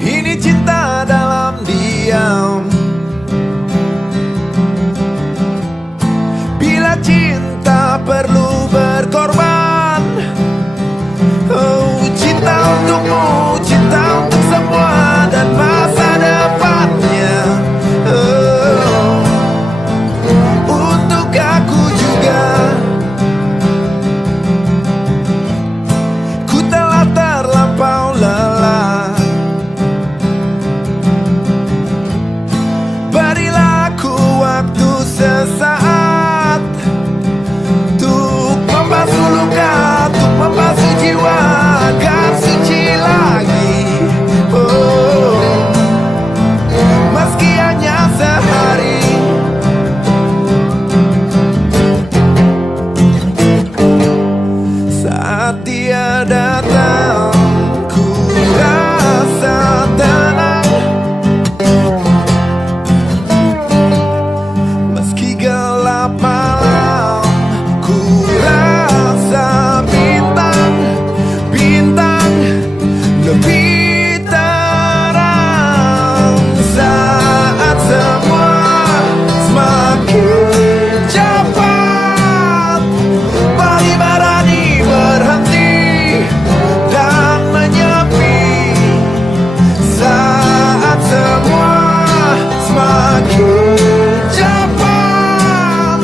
Ini cinta dalam diam. Bila cinta perlu berkorban, oh cinta untukmu, cinta untuk semua dan masa depannya. Oh, untuk aku juga. Ku telah terlampau lelah. Berilah ku waktu sesaat untuk membasuh luka, untuk membasuh jiwa agar suci lagi. Oh, meski hanya sehari. Saat dia datang, ku rasa tenang. Meski gelap malam, ku rasa bintang, bintang lebih terang. Saat semua semakin cepat, Bali berani berhenti dan menyepi. Saat semua semakin cepat,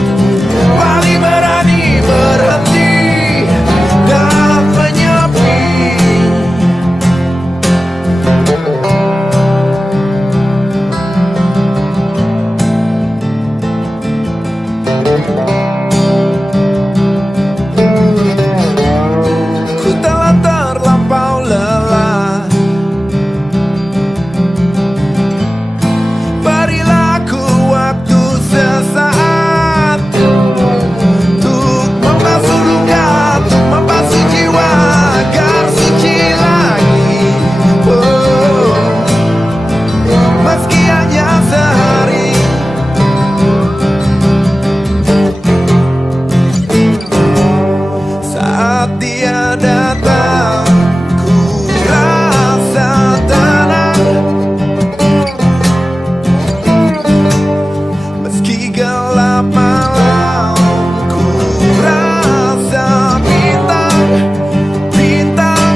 Bali berani berhenti dan menyepi. Ku telah terlampau lelah. Berilah ku waktu sesaat untuk membasuh luka, untuk membasuh jiwa agar suci lagi. Oh, meski hanya sehari. Saat dia datang, ku rasa tenang. Meski gelap malam, ku rasa bintang, bintang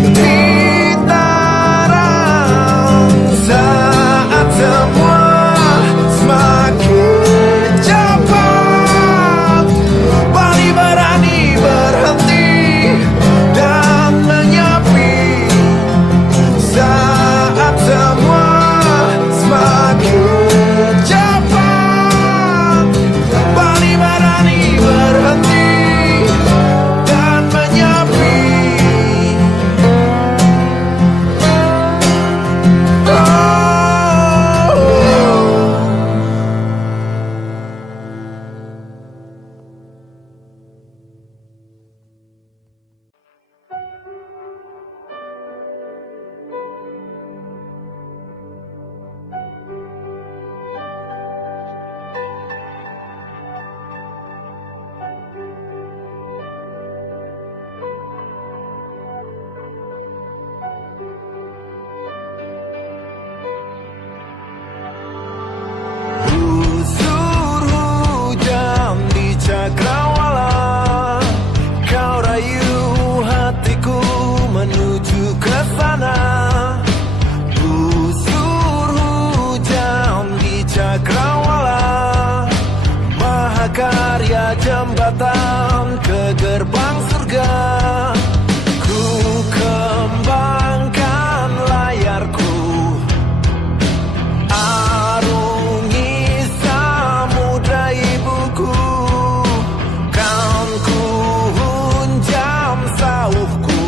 lebih terang. Saat semua semakin cepat, Bali berani berhenti dan menyepi. Saat semua semakin cepat, Bali berani berhenti dan menyepi. Busur hujan di cakrawala, kau rayu hatiku menuju ke sana. Busur hujan di cakrawala, mahakarya jembatan ke gerbang surga. Ku kembangkan layarku, arungi samudra ibuku. Kan ku hunjam sauhku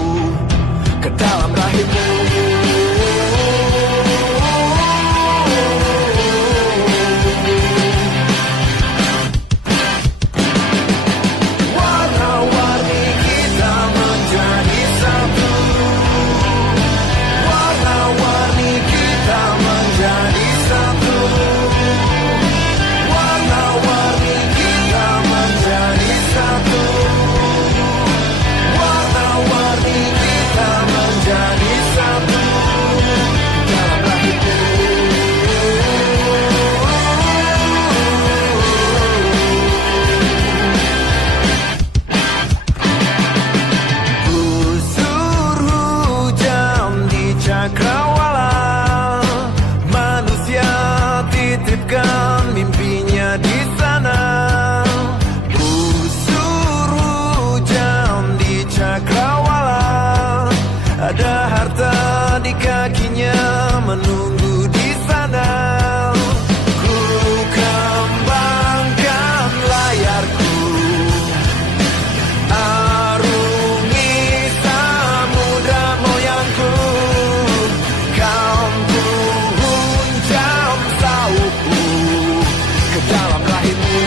menunggu di sana. Ku kembangkan layarku, arungi samudra moyangku. Kau hunjam saukku ke dalam rahimmu.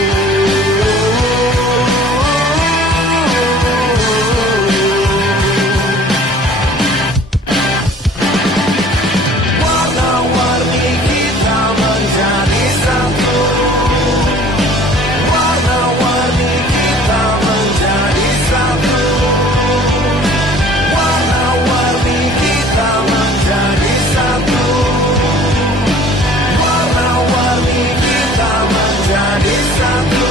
Warna-warni kita menjadi satu. Warna-warni kita menjadi satu. Warna-warni kita menjadi satu. Warna-warni kita menjadi satu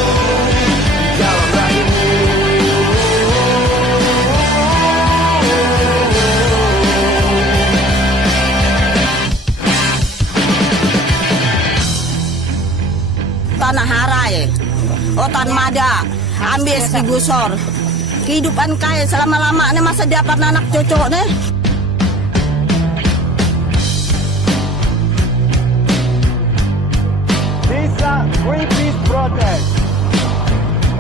dalam rahimmu. Tanah harai, otan mada, ambis digusor. Kehidupan kaya selama-lamanya masa dapat anak cucu nih. This is a Greenpeace protest.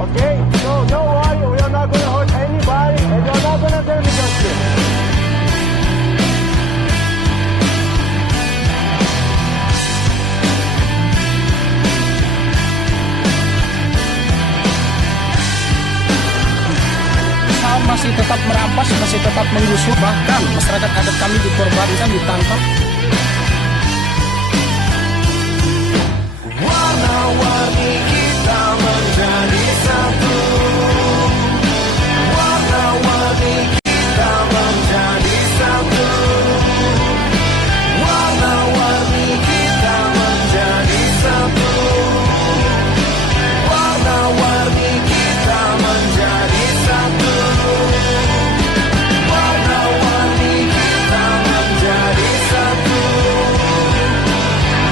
Okay? So don't worry, we are not going to hurt anybody and you're not going to damage us here. Masih tetap merampas, masih tetap menggusur, bahkan masyarakat adat kami dikorbankan, ditangkap. Warna-warni kita menjadi satu. Warna-warni kita menjadi satu. Warna-warni kita menjadi satu. Warna-warni kita menjadi satu. Warna-warni kita menjadi satu.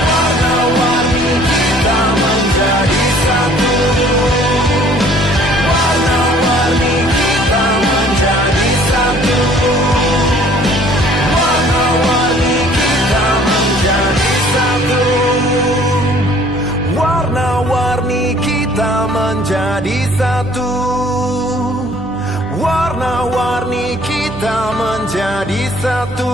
Warna-warni kita menjadi satu. Warna-warni kita menjadi satu. Warna-warni kita menjadi satu. Warna-warni kita menjadi satu. Warna-warni kita menjadi satu.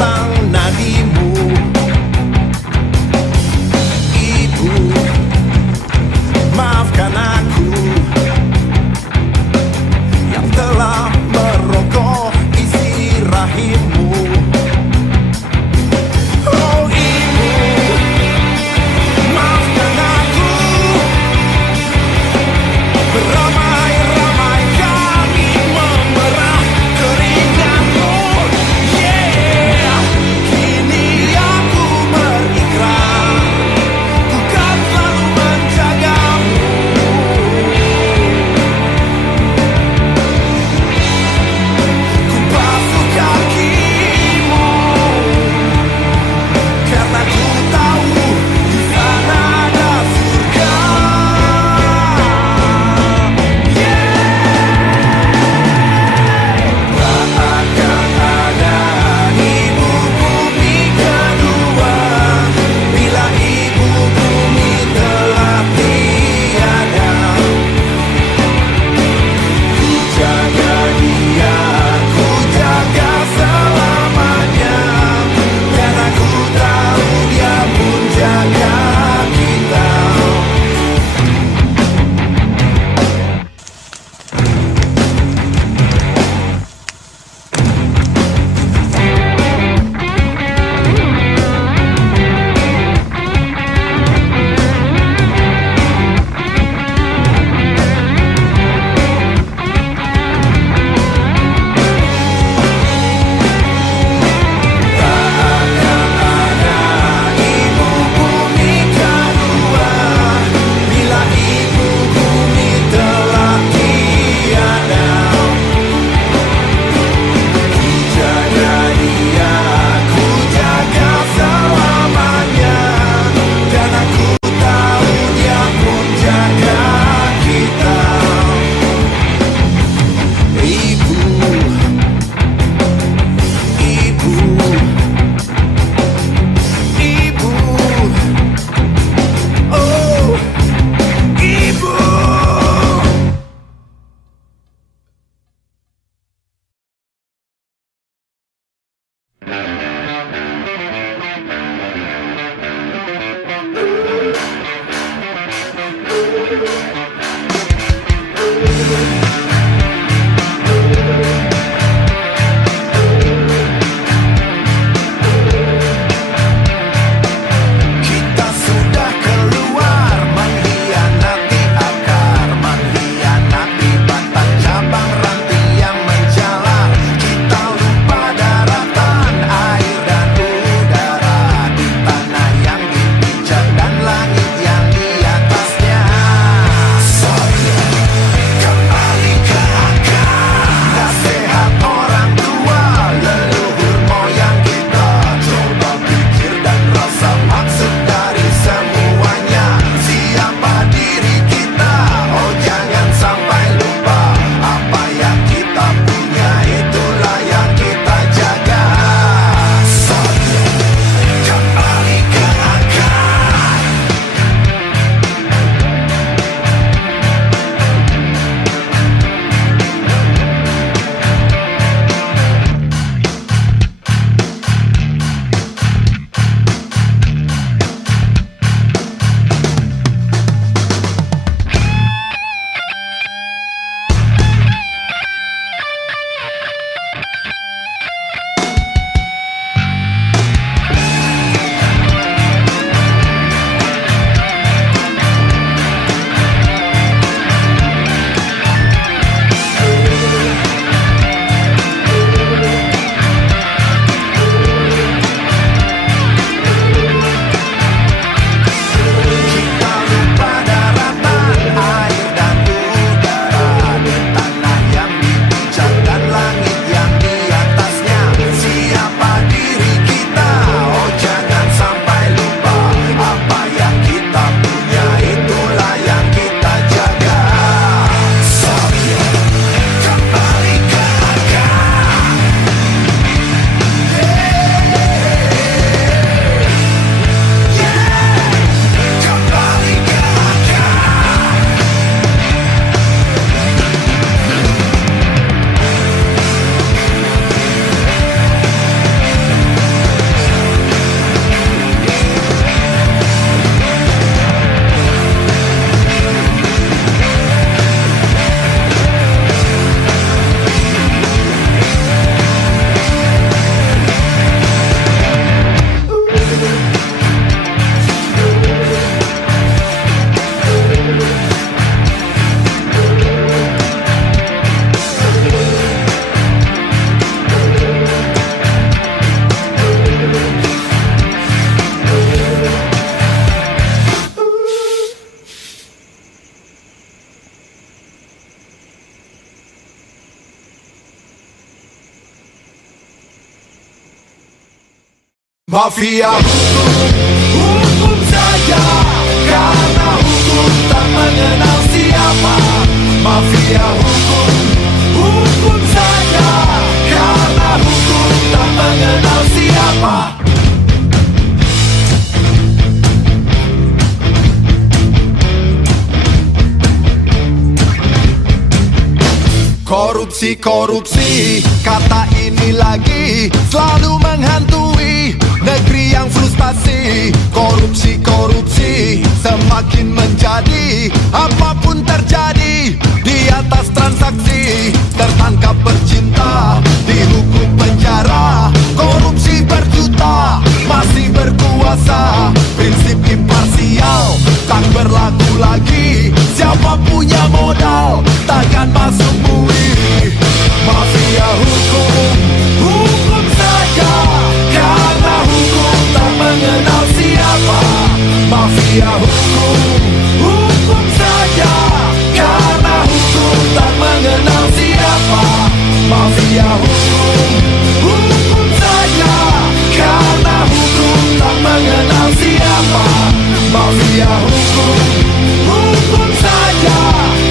tentang nadimu. Ibu, maafkan aku yang telah merokok isi rahimmu. Oh ibu, maafkan aku. Beramai-ramai kami memerah keringatmu. Yeah, kini aku berikrar, ku kan selalu menjagamu. Ku basuh kakimu karena ku tahu di sana ada surga. Tak akan ada ibu bumi kedua bila ibu bumi telah tiada. Ku jaga dia, ku jaga selamanya, karena ku tahu dia pun jaga kita. Ibu bumi kedua bila ibu bumi telah tiada. Ku jaga dia, ku jaga selamanya, karena ku tahu dia pun jaga kita. Ibu, ibu, ibu, oh, ibu. Kita sudah keluar mengkhianati akar, mengkhianati batang cabang ranting yang menjalar. Kita lupa daratan, air Mafia hukum saja, karena hukum tak mengenal siapa. Mafia hukum saja, karena hukum tak mengenal siapa. Korupsi, korupsi, kata ini lagi selalu menghantui negeri yang frustasi. Korupsi, korupsi, semakin menjadi. Apapun terjadi di atas transaksi. Tertangkap bercinta, dihukum penjara. Korupsi berjuta, masih berkuasa. Prinsip imparsial tak berlaku lagi. Siapa punya modal, takkan masuk bui. Mafia hukum saja, karena hukum tak mengenal siapa. Mafia hukum saja, karena hukum tak mengenal siapa. Mafia hukum saja, karena hukum tak mengenal siapa. Mafia hukum saja,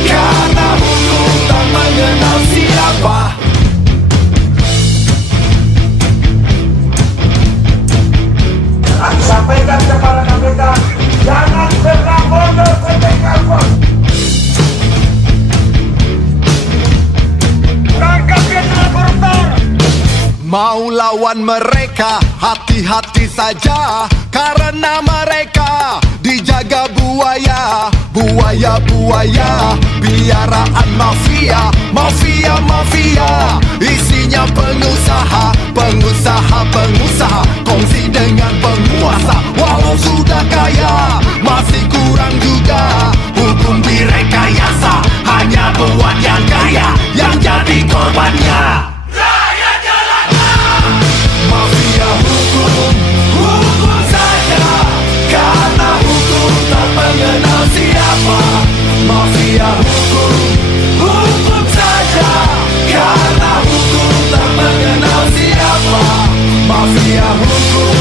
karena hukum tak mengenal siapa. Sampaikan kepada KPK, jangan pernah bodoh ketika bos. Tangkap kriminal koruptor. Mau lawan mereka, hati-hati saja, karena mereka dijaga buaya. Buaya-buaya, piaraan mafia. Mafia-mafia, isinya pengusaha. Pengusaha-pengusaha, kongsi dengan penguasa. Walau sudah kaya, masih kurang juga. Hukum direkayasa, hanya buat yang kaya yang jadi korbannya. Mafia hukum saja, karena hukum tak mengenal siapa. Mafia hukum saja, karena hukum tak mengenal siapa. Mafia hukum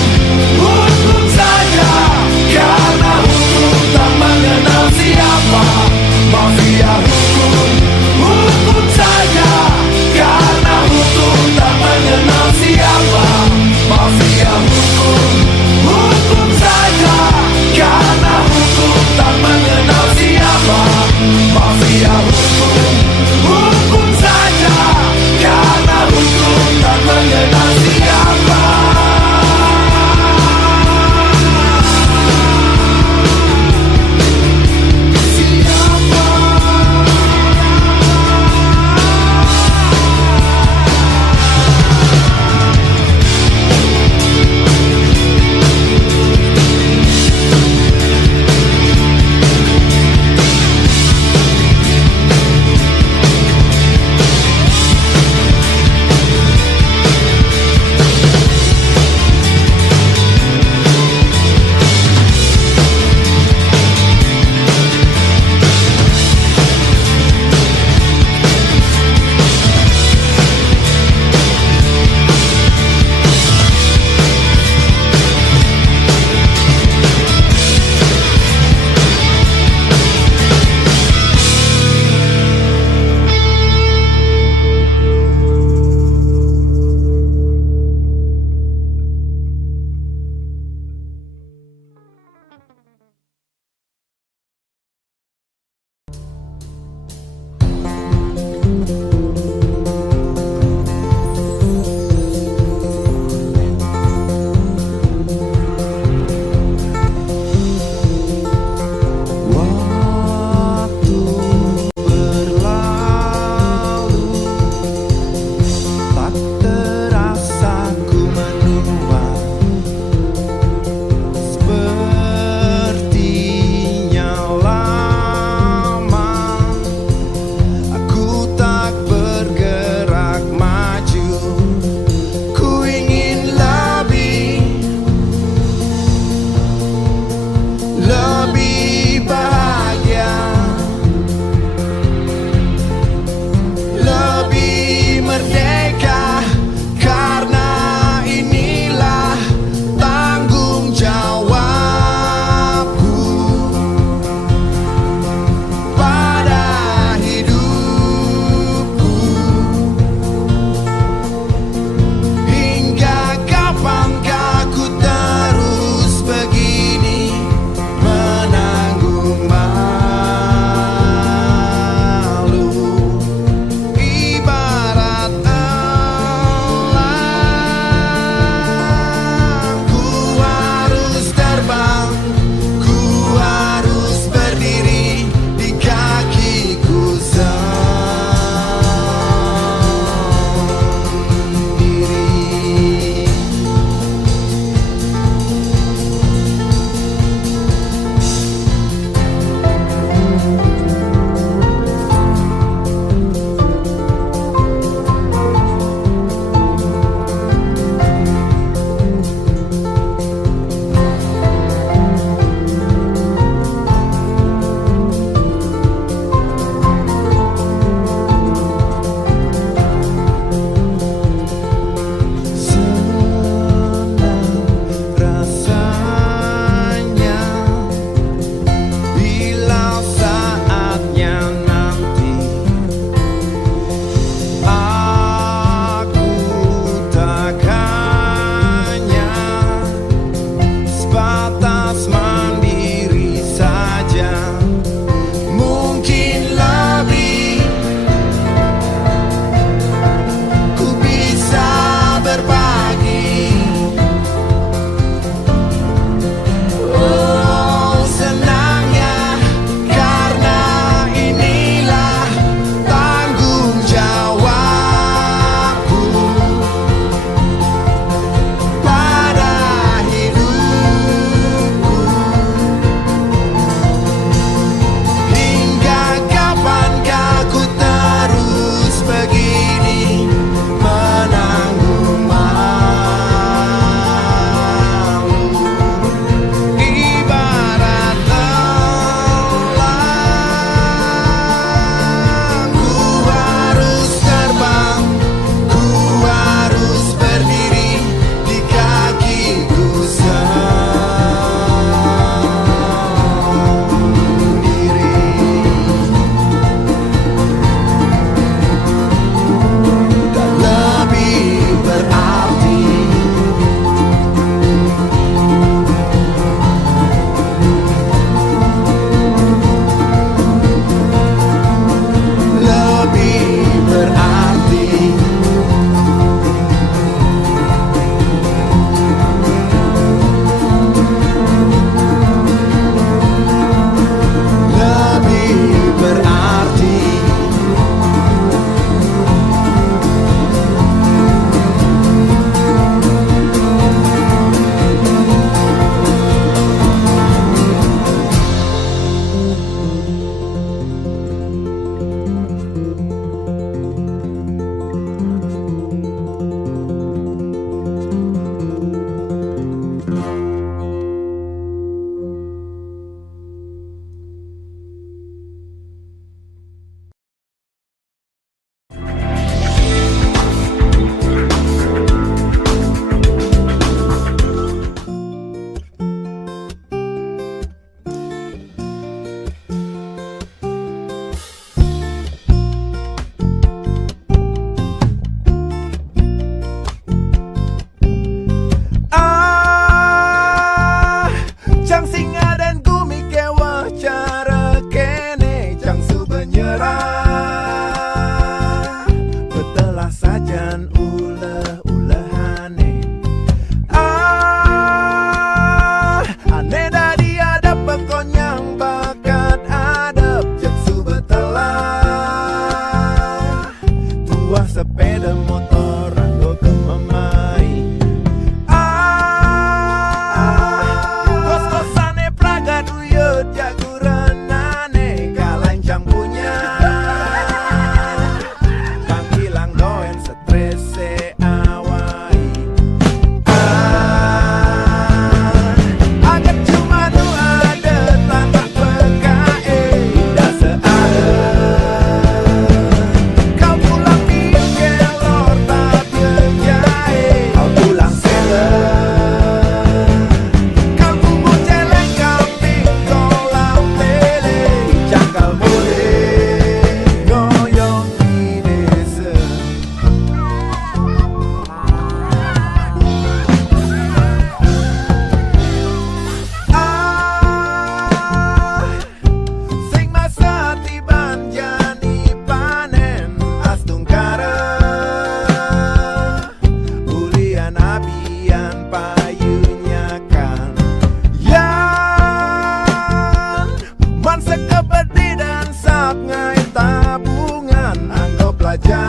pabian payunya kan yang man sekebedi dan sak ngai tabungan anggo pelajar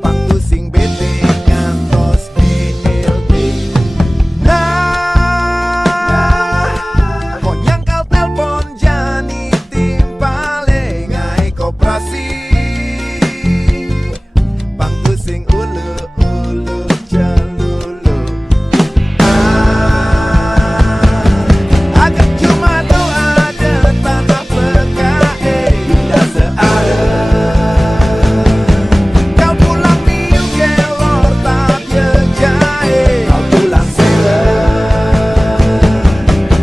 waktu sing bete ngantos BLT nah kok nyangkal telpon jani timpale ngai koperasi waktu sing ulu-ulu jalulu agak cuma tuh ada tanah PKE tidak seada kau pulang miu gelor tak jahe kau pulang sela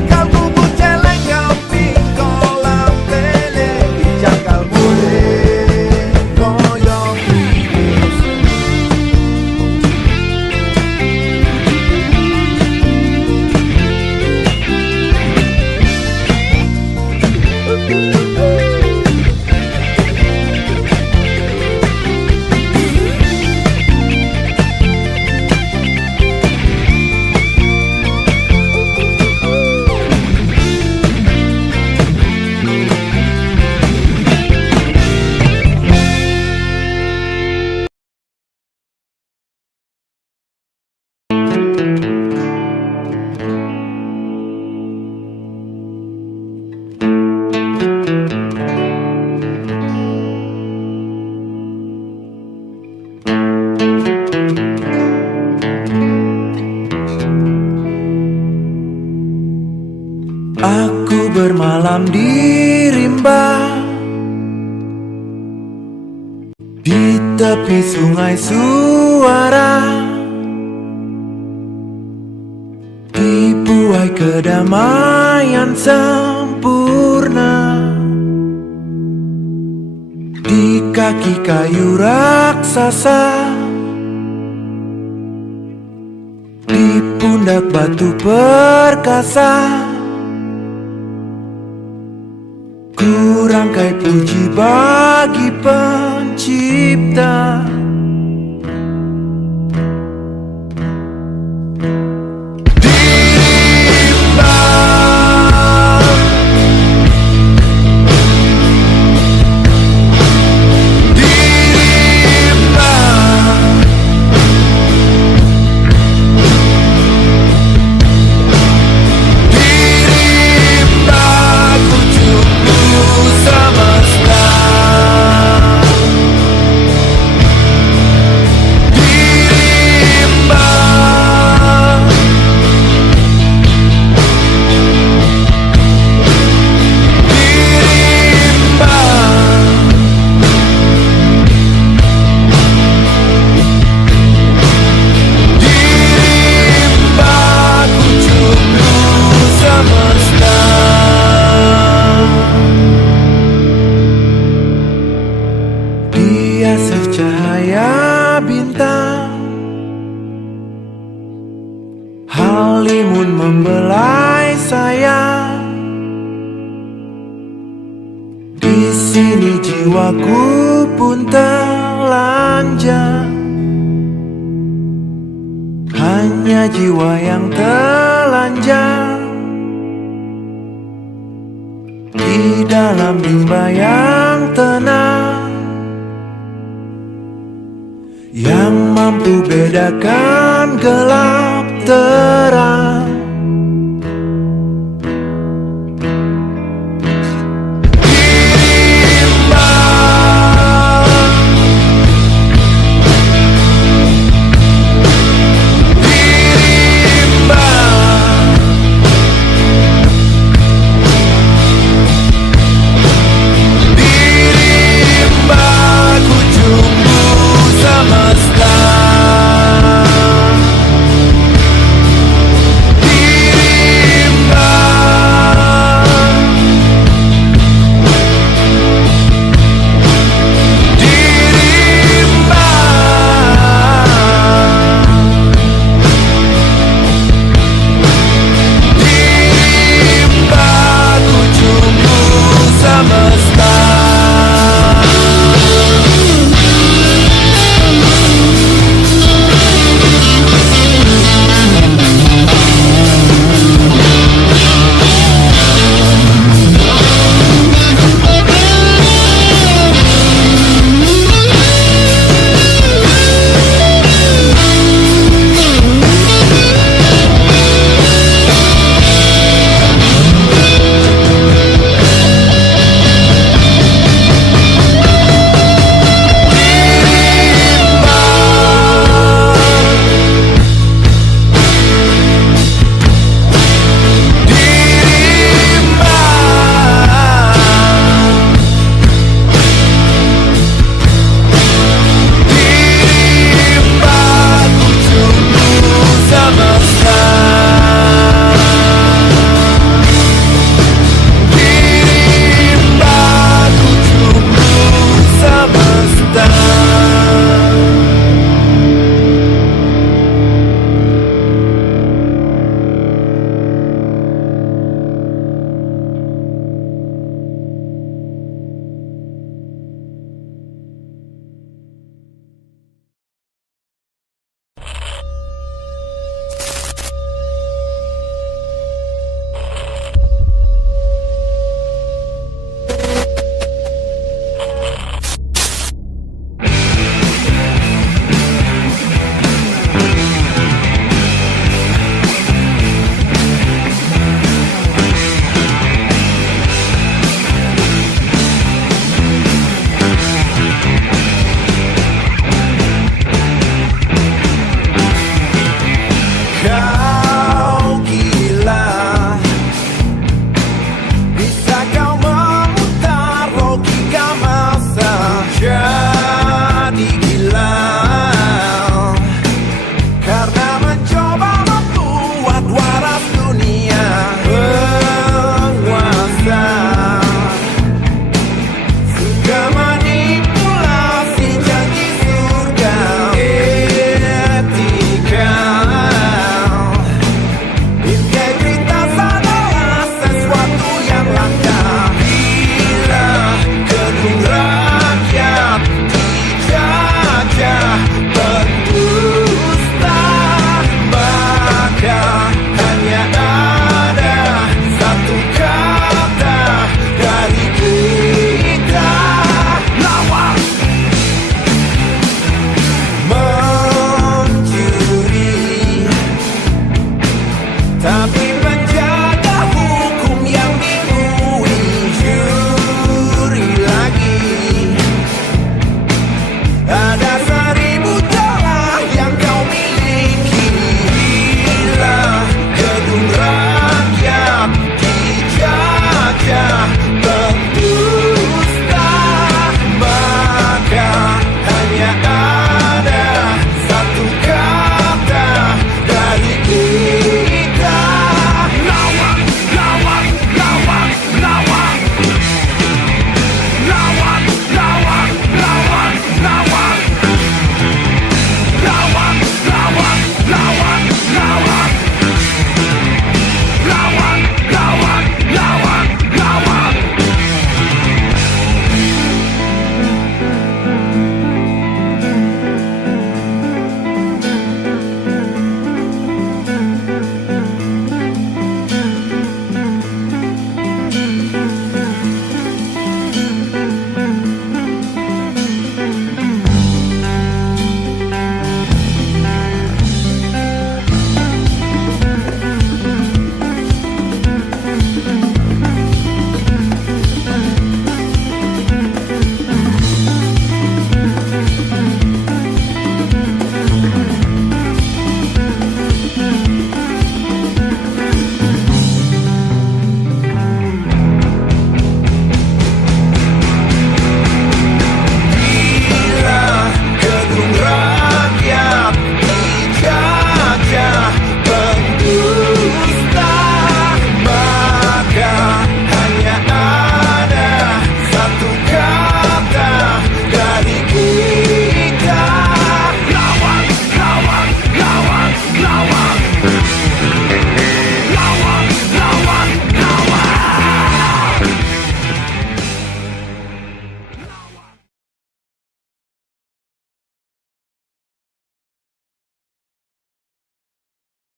kau bubuk celeng kau ping kolam tele di cakal mule koyong bibis Aku bermalam di rimba di tepi sungai suara dibuai kedamaian sempurna di kaki kayu raksasa di pundak batu perkasa ku rangkai puji bagi pencipta Dirimba Dirimba Dirimba ku cukup semesta Dirimba Dirimba Dirimba ku cukup semesta Dia secahaya bintang Halimun membelai sayang Di sini jiwaku pun telanjang Hanya jiwa yang telanjang Di dalam rimba yang tenang Yang mampu bedakan gelap terang